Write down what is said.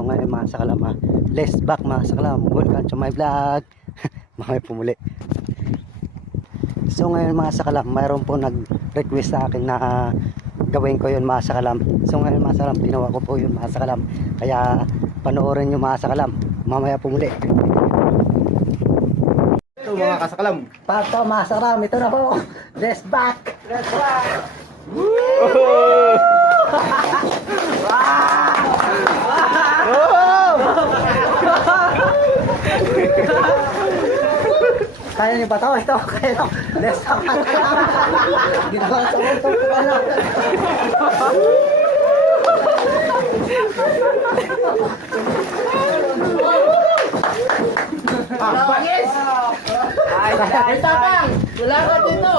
So ngayon mga sakalam, let's back mga sakalam. Welcome to my vlog. Mamaya pumuli. So ngayon mga sakalam, mayroon po nag-request sa akin na gawin ko yun mga sakalam. So ngayon mga sakalam, ginawa ko po yun mga sakalam. Kaya panoorin nyo mga sakalam. Mamaya pumuli. Ito mga kasakalam. Pato mga sakalam, ito na po. Let's back. Let's back. Kaya niyo ba ito? Ito, kaya ito. Let's back. Ginawa sa ito. Bangis! Ay, tapang! Wala ka dito!